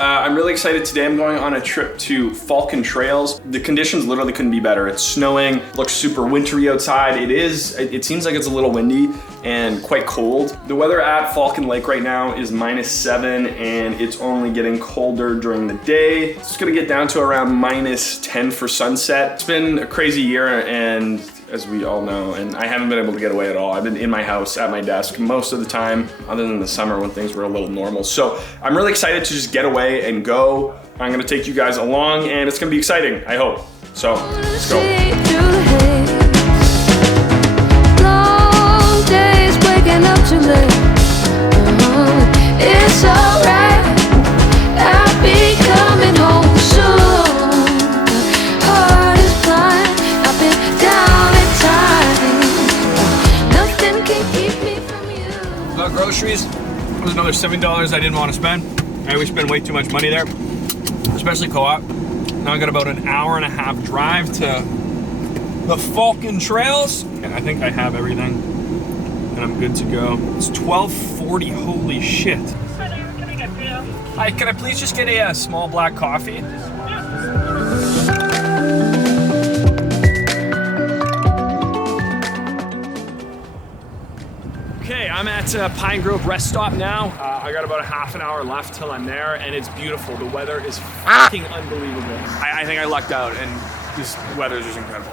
I'm really excited today. I'm going on a trip to Falcon Trails. The conditions literally couldn't be better. It's snowing, looks super wintry outside. It seems like it's a little windy and quite cold. The weather at Falcon Lake right now is -7 and it's only getting colder during the day. It's gonna get down to around -10 for sunset. It's been a crazy year, and as we all know, and I haven't been able to get away at all. I've been in my house at my desk most of the time, other than the summer when things were a little normal. So I'm really excited to just get away and go. I'm gonna take you guys along, and it's gonna be exciting, I hope. So, let's go. Long days waking up too late. It's alright, I'll be coming home soon. Heart is blind, I've been down and tired. Nothing can keep me from you. About groceries, there's another $7 I didn't want to spend. I always spend way too much money there, especially co-op. Now I got about an hour and a half drive to the Falcon Trails, and I think I have everything, and I'm good to go. It's 12:40, holy shit. Hi there, can I get for you? Hi, can I please just get a small black coffee? Okay, I'm at Pine Grove Rest Stop now. I got about a half an hour left till I'm there, and it's beautiful. The weather is fucking unbelievable. I think I lucked out, and this weather is just incredible.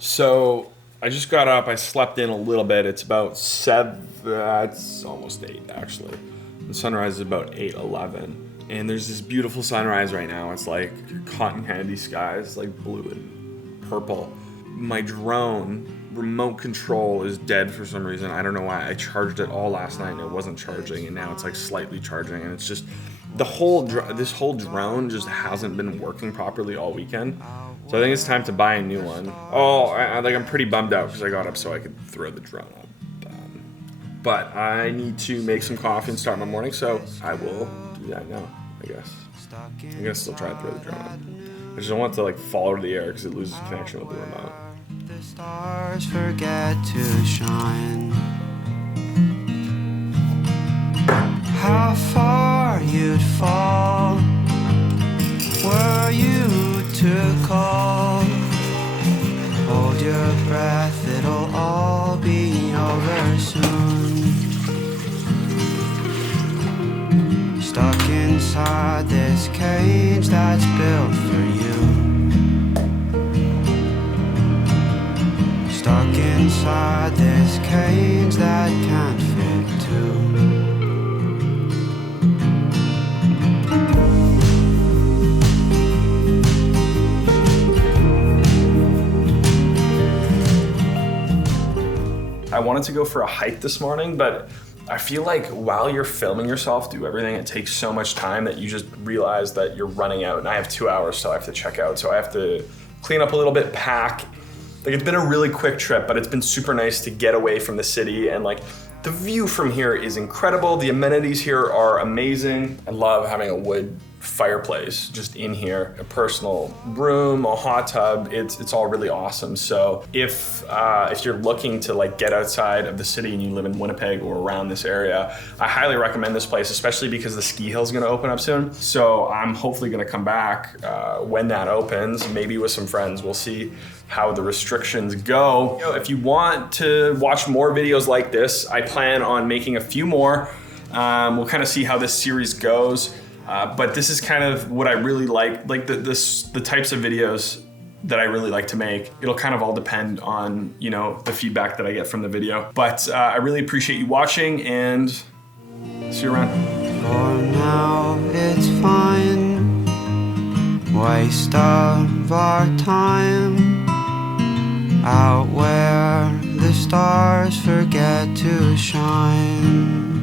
So I just got up, I slept in a little bit. It's about 7, it's almost 8 actually. The sunrise is about 8:11. And there's this beautiful sunrise right now. It's like cotton candy skies, like blue and purple. My drone remote control is dead for some reason. I don't know why. I charged it all last night and it wasn't charging, and now it's like slightly charging, and it's just this whole drone just hasn't been working properly all weekend. So I think it's time to buy a new one. I'm pretty bummed out because I got up so I could throw the drone up. But I need to make some coffee and start my morning, so I will do that now, I guess. I'm gonna still try to throw the drone up. I just don't want it to like fall out of the air because it loses connection with the remote. The stars forget to shine. How far you'd fall were you to call. Hold your breath, it'll all be over soon. Stuck inside this cage that's built for you. Stuck inside this cage that can't fit too. I wanted to go for a hike this morning, but I feel like while you're filming yourself do everything, it takes so much time that you just realize that you're running out, and I have 2 hours till I have to check out. So I have to clean up a little bit, pack. Like, it's been a really quick trip, but it's been super nice to get away from the city, and like the view from here is incredible. The amenities here are amazing. I love having a wood fireplace just in here, a personal room, a hot tub. It's all really awesome. So if you're looking to like get outside of the city and you live in Winnipeg or around this area, I highly recommend this place, especially because the ski hill is going to open up soon. So I'm hopefully going to come back when that opens, maybe with some friends. We'll see how the restrictions go. You know, if you want to watch more videos like this, I plan on making a few more. We'll kind of see how this series goes. But this is kind of what I really like the types of videos that I really like to make. It'll kind of all depend on, you know, the feedback that I get from the video. But I really appreciate you watching, and see you around. For now it's fine. Waste of our time out where the stars forget to shine.